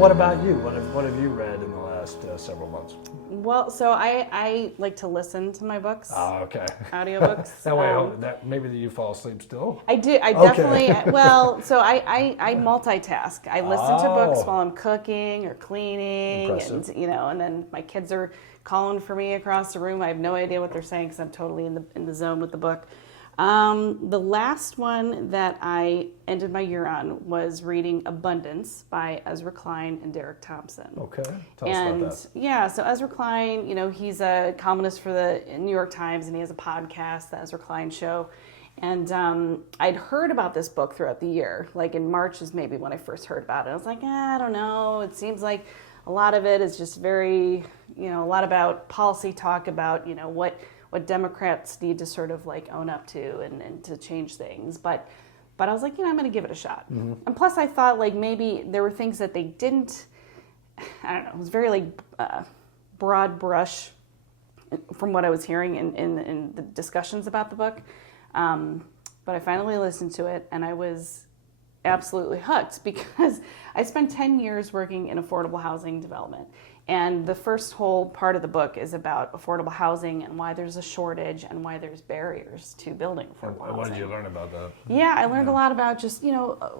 what about you? What have you read in the last several months? Well, so I like to listen to my books. Oh, okay. Audiobooks. That way, maybe you fall asleep still? I do. I definitely, well, so I multitask. I listen to books while I'm cooking or cleaning. Impressive. And, and then my kids are calling for me across the room. I have no idea what they're saying because I'm totally in the zone with the book. The last one that I ended my year on was reading Abundance by Ezra Klein and Derek Thompson. Okay, tell us about that. Yeah, so Ezra Klein, he's a columnist for the New York Times, and he has a podcast, The Ezra Klein Show. And I'd heard about this book throughout the year. Like in March is maybe when I first heard about it. I was like, I don't know. It seems like a lot of it is just very, a lot about policy talk about, what Democrats need to sort of like own up to and to change things. But I was like, I'm going to give it a shot. Mm-hmm. And plus I thought like maybe there were things that they didn't, I don't know, it was very like broad brush from what I was hearing in the discussions about the book. But I finally listened to it and I was absolutely hooked because I spent 10 years working in affordable housing development. And the first whole part of the book is about affordable housing and why there's a shortage and why there's barriers to building affordable housing. What did you learn about that? Yeah, I learned a lot about just, a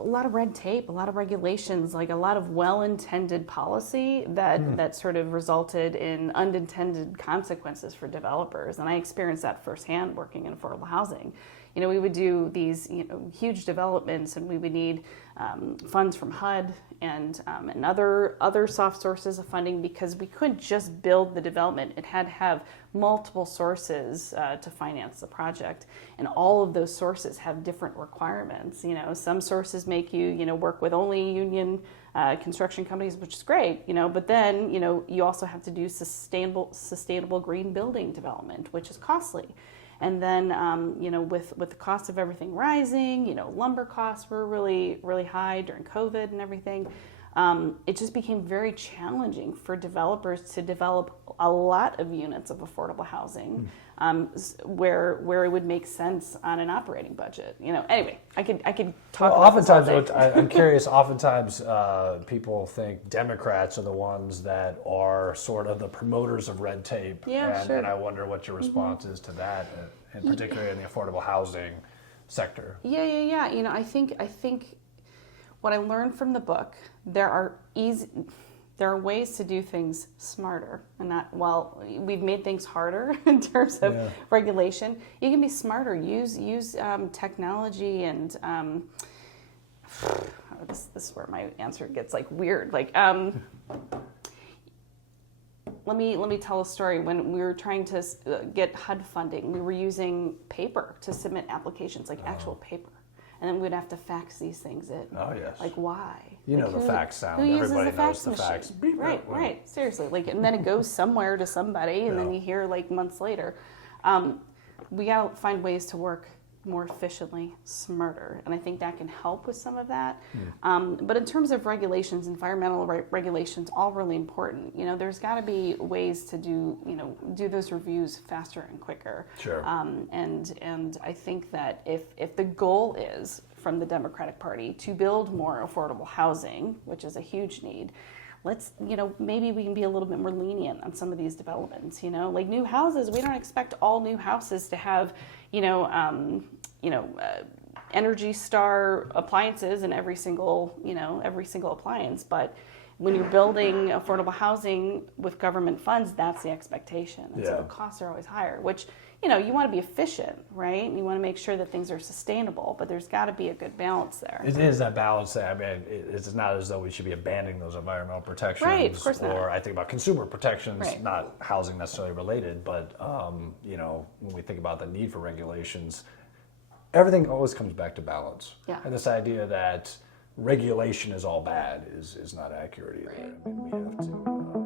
lot of red tape, a lot of regulations, like a lot of well-intended policy that sort of resulted in unintended consequences for developers. And I experienced that firsthand working in affordable housing. We would do these huge developments and we would need funds from HUD and other soft sources of funding because we couldn't just build the development. It had to have multiple sources to finance the project. And all of those sources have different requirements. Some sources make you, work with only union construction companies, which is great, but then, you also have to do sustainable green building development, which is costly. And then, with the cost of everything rising, lumber costs were really, really high during COVID and everything. It just became very challenging for developers to develop a lot of units of affordable housing where it would make sense on an operating budget. Anyway, I could talk about this all day. I'm curious, oftentimes people think Democrats are the ones that are sort of the promoters of red tape. Yeah, sure. And I wonder what your response is to that, and particularly in the affordable housing sector. Yeah. I think what I learned from the book, there are ways to do things smarter, and we've made things harder in terms of regulation. You can be smarter. Use technology and this is where my answer gets like weird. Like let me tell a story. When we were trying to get HUD funding, we were using paper to submit applications, like actual paper. And then we'd have to fax these things in. Oh, yes. Like, why? The fax sound. Who uses Everybody the fax knows the machine? fax. Right. Seriously. And then it goes somewhere to somebody, and then you hear, months later. We got to find ways to work more efficiently, smarter. And I think that can help with some of that. But in terms of regulations, environmental regulations, all really important. There's got to be ways to do those reviews faster and quicker. Sure. And I think that if the goal is from the Democratic Party to build more affordable housing, which is a huge need, let's, maybe we can be a little bit more lenient on some of these developments, like new houses. We don't expect all new houses to have, Energy Star appliances in every single appliance. But when you're building affordable housing with government funds, that's the expectation. And so the costs are always higher, which, you want to be efficient, right? You want to make sure that things are sustainable, but there's got to be a good balance there. It is that balance. I mean, it's not as though we should be abandoning those environmental protections. Right, of course not. Or I think about consumer protections, Right. not housing necessarily related, but, when we think about the need for regulations, everything always comes back to balance. Yeah. And this idea that regulation is all bad is not accurate either. Right. I mean, we have to...